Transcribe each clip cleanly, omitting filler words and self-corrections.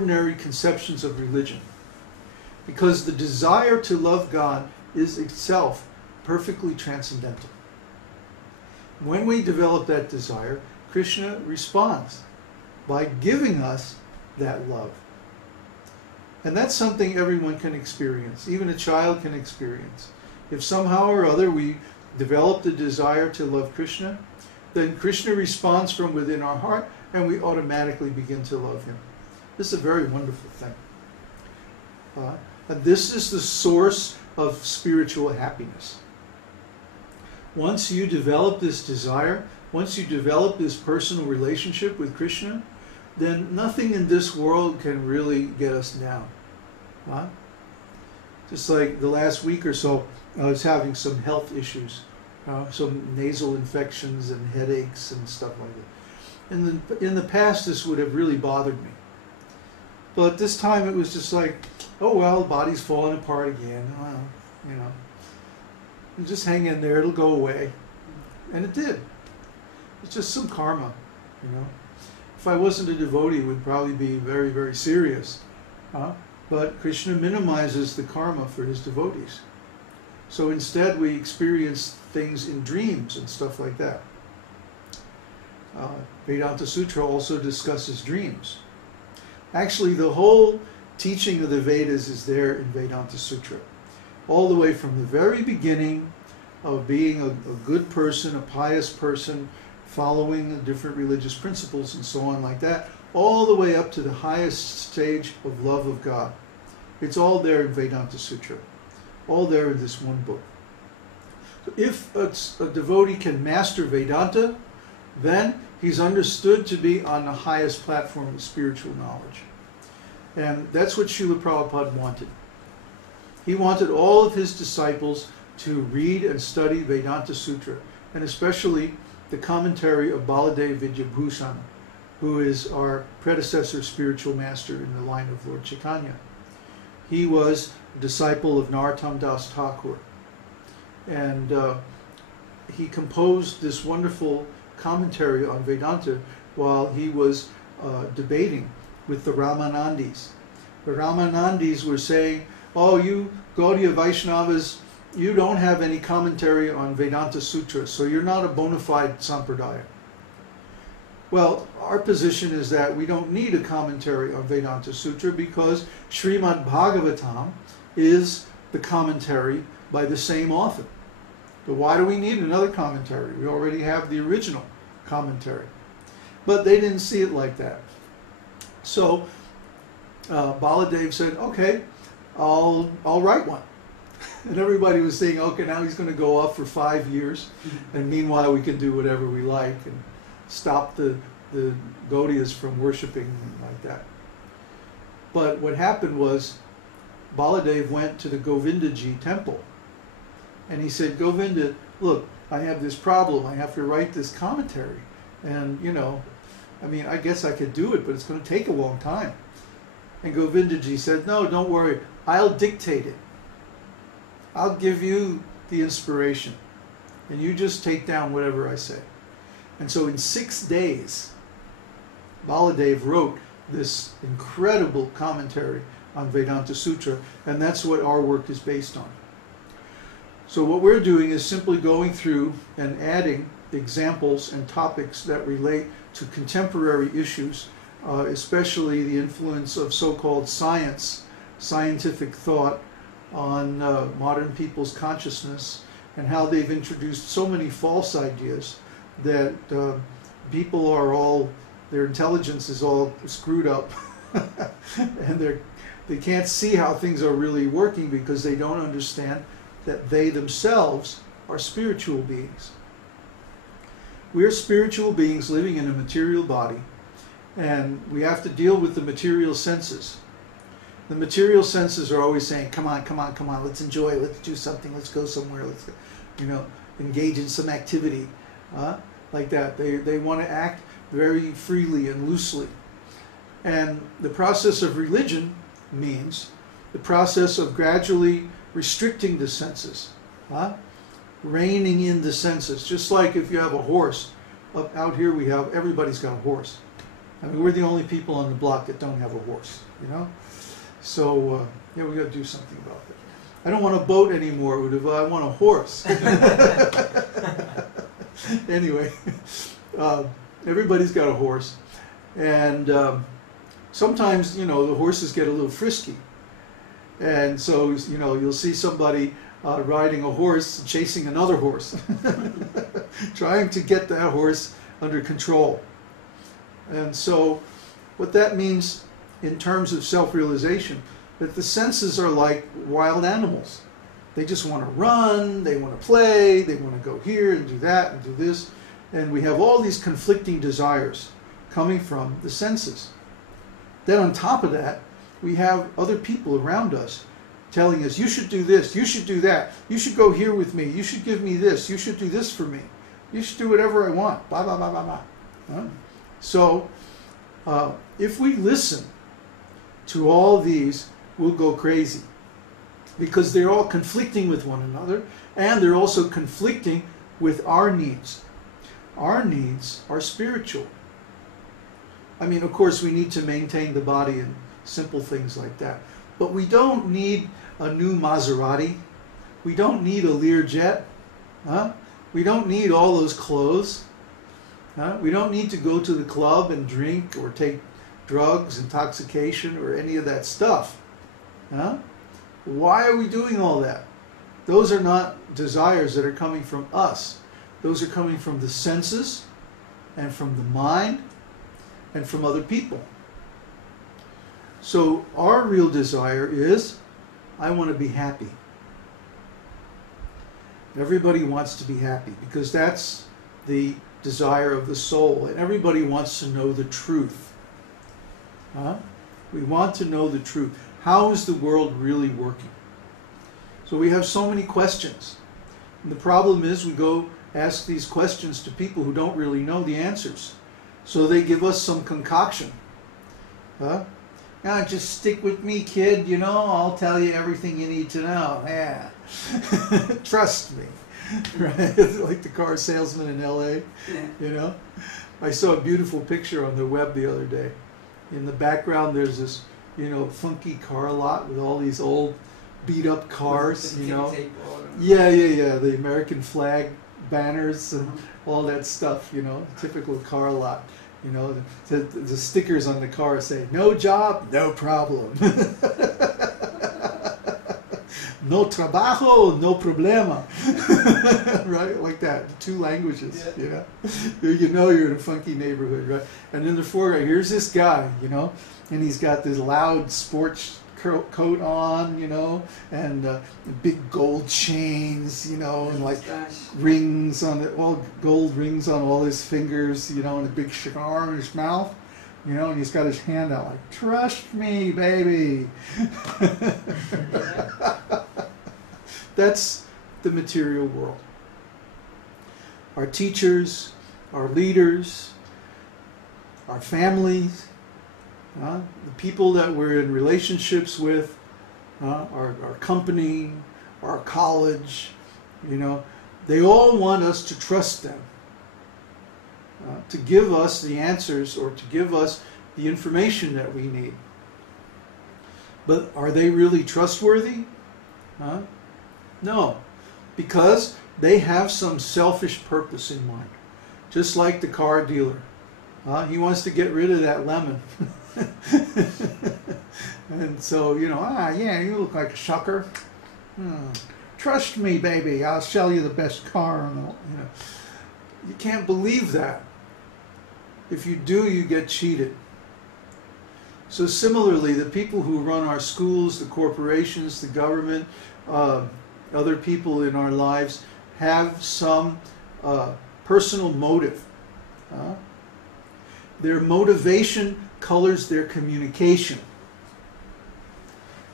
ordinary conceptions of religion, because the desire to love God is itself perfectly transcendental. When we develop that desire, Krishna responds by giving us that love. And that's something everyone can experience, even a child can experience. If somehow or other we develop the desire to love Krishna, then Krishna responds from within our heart and we automatically begin to love him. This is a very wonderful thing. And this is the source of spiritual happiness. Once you develop this desire, once you develop this personal relationship with Krishna, then nothing in this world can really get us down. Just like the last week or so, I was having some health issues, some nasal infections and headaches and stuff like that. In the past, this would have really bothered me. But this time it was just like, oh well, the body's falling apart again. You know, and just hang in there, it'll go away. And it did. It's just some karma, you know. If I wasn't a devotee, it would probably be very, very serious. But Krishna minimizes the karma for his devotees. So instead we experience things in dreams and stuff like that. Vedānta-sūtra also discusses dreams. Actually, the whole teaching of the Vedas is there in Vedānta-sūtra. All the way from the very beginning of being a good person, a pious person, following the different religious principles and so on like that, all the way up to the highest stage of love of God. It's all there in Vedānta-sūtra. All there in this one book. So if a devotee can master Vedanta, then he's understood to be on the highest platform of spiritual knowledge. And that's what Srila Prabhupada wanted. He wanted all of his disciples to read and study Vedānta-sūtra, and especially the commentary of Baladev Vidyabhushan, who is our predecessor spiritual master in the line of Lord Chaitanya. He was a disciple of Narottam Das Thakur, and he composed this wonderful commentary on Vedanta while he was debating with the Ramanandis. The Ramanandis were saying, oh, you Gaudiya Vaishnavas, you don't have any commentary on Vedānta-sūtra, so you're not a bona fide sampradaya. Well, our position is that we don't need a commentary on Vedānta-sūtra because Srimad Bhagavatam is the commentary by the same author. But why do we need another commentary? We already have the original commentary. But they didn't see it like that. So Baladev said, okay, I'll write one. And everybody was saying, okay, now he's going to go off for 5 years, and meanwhile we can do whatever we like and stop the Gaudiyas from worshiping like that. But what happened was Baladev went to the Govindaji temple, and he said, Govinda, look, I have this problem. I have to write this commentary. And, you know, I mean, I guess I could do it, but it's going to take a long time. And Govindaji said, no, don't worry. I'll dictate it. I'll give you the inspiration, and you just take down whatever I say. And so in 6 days, Baladev wrote this incredible commentary on Vedānta-sūtra, and that's what our work is based on. So what we're doing is simply going through and adding examples and topics that relate to contemporary issues, especially the influence of so-called science, scientific thought, on modern people's consciousness, and how they've introduced so many false ideas that people are all, their intelligence is all screwed up and they can't see how things are really working because they don't understand that they themselves are spiritual beings. We're spiritual beings living in a material body, and we have to deal with the material senses. The material senses are always saying, come on, come on, come on, let's enjoy, let's do something, let's go somewhere, let's, you know, engage in some activity, like that. They want to act very freely and loosely. And the process of religion means the process of gradually restricting the senses, reining in the senses. Just like if you have a horse, out here we have, everybody's got a horse. I mean, we're the only people on the block that don't have a horse, you know? So, yeah, we got to do something about that. I don't want a boat anymore, Uddhava. I want a horse. Anyway, everybody's got a horse. And sometimes, you know, the horses get a little frisky. And so, you know, you'll see somebody riding a horse, chasing another horse, trying to get that horse under control. And so what that means in terms of self-realization, that the senses are like wild animals. They just want to run, they want to play, they want to go here and do that and do this. And we have all these conflicting desires coming from the senses. Then on top of that, we have other people around us telling us, you should do this, you should do that, you should go here with me, you should give me this, you should do this for me, you should do whatever I want, blah, blah, blah, blah, blah. So, if we listen to all these, we'll go crazy. Because they're all conflicting with one another, and they're also conflicting with our needs. Our needs are spiritual. I mean, of course, we need to maintain the body and simple things like that. But we don't need a new Maserati. We don't need a Learjet. We don't need all those clothes. We don't need to go to the club and drink or take drugs, intoxication, or any of that stuff. Why are we doing all that? Those are not desires that are coming from us. Those are coming from the senses and from the mind and from other people. So our real desire is, I want to be happy. Everybody wants to be happy because that's the desire of the soul. And everybody wants to know the truth. We want to know the truth. How is the world really working? So we have so many questions. And the problem is we go ask these questions to people who don't really know the answers. So they give us some concoction. Just stick with me, kid, you know, I'll tell you everything you need to know. Yeah. Trust me. Right? Like the car salesman in LA, you know. I saw a beautiful picture on the web the other day. In the background there's this, you know, funky car lot with all these old beat up cars, you know. Yeah, the American flag banners and all that stuff, you know, typical car lot. You know, the stickers on the car say, no job, no problem. No trabajo, no problema. Right? Like that. 2 languages, you know. You know you're in a funky neighborhood, right? And in the foreground, here's this guy, you know, and he's got this loud sports coat on, you know, and big gold chains, you know, and like rings on it, all gold rings on all his fingers, you know, and a big cigar in his mouth, you know, and he's got his hand out like, trust me, baby. That's the material world. Our teachers, our leaders, our families, the people that we're in relationships with, our company, our college, you know, they all want us to trust them, to give us the answers or to give us the information that we need. But are they really trustworthy? No, because they have some selfish purpose in mind, just like the car dealer. He wants to get rid of that lemon. And so, you know, yeah, you look like a sucker. Trust me, baby, I'll sell you the best car. And all, you know, you can't believe that. If you do, you get cheated. So similarly, the people who run our schools, the corporations, the government, other people in our lives have some personal motive. Their motivation colors their communication.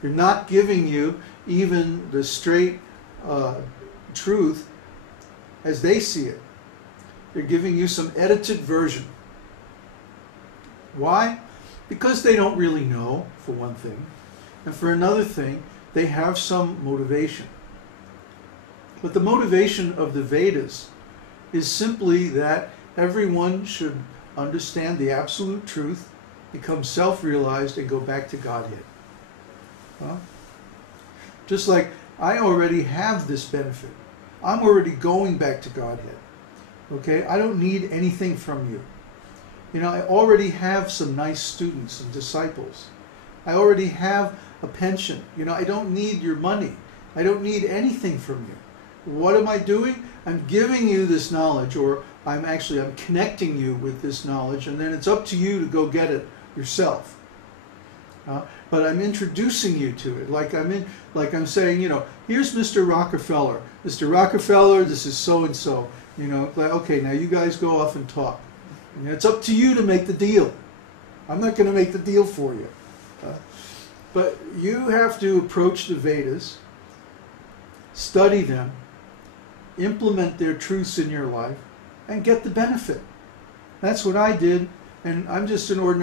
They're not giving you even the straight truth as they see it. They're giving you some edited version. Why? Because they don't really know, for one thing. And for another thing, they have some motivation. But the motivation of the Vedas is simply that everyone should understand the absolute truth, become self-realized, and go back to Godhead. Huh? Just like I already have this benefit. I'm already going back to Godhead. Okay? I don't need anything from you. You know, I already have some nice students and disciples. I already have a pension. You know, I don't need your money. I don't need anything from you. What am I doing? I'm giving you this knowledge, or I'm connecting you with this knowledge, and then it's up to you to go get it yourself. But I'm introducing you to it, like I'm saying, you know, here's Mr. Rockefeller. Mr. Rockefeller, this is so and so. You know, like, okay, now you guys go off and talk. And it's up to you to make the deal. I'm not going to make the deal for you. But you have to approach the Vedas, study them, implement their truths in your life, and get the benefit. That's what I did, and I'm just an ordinary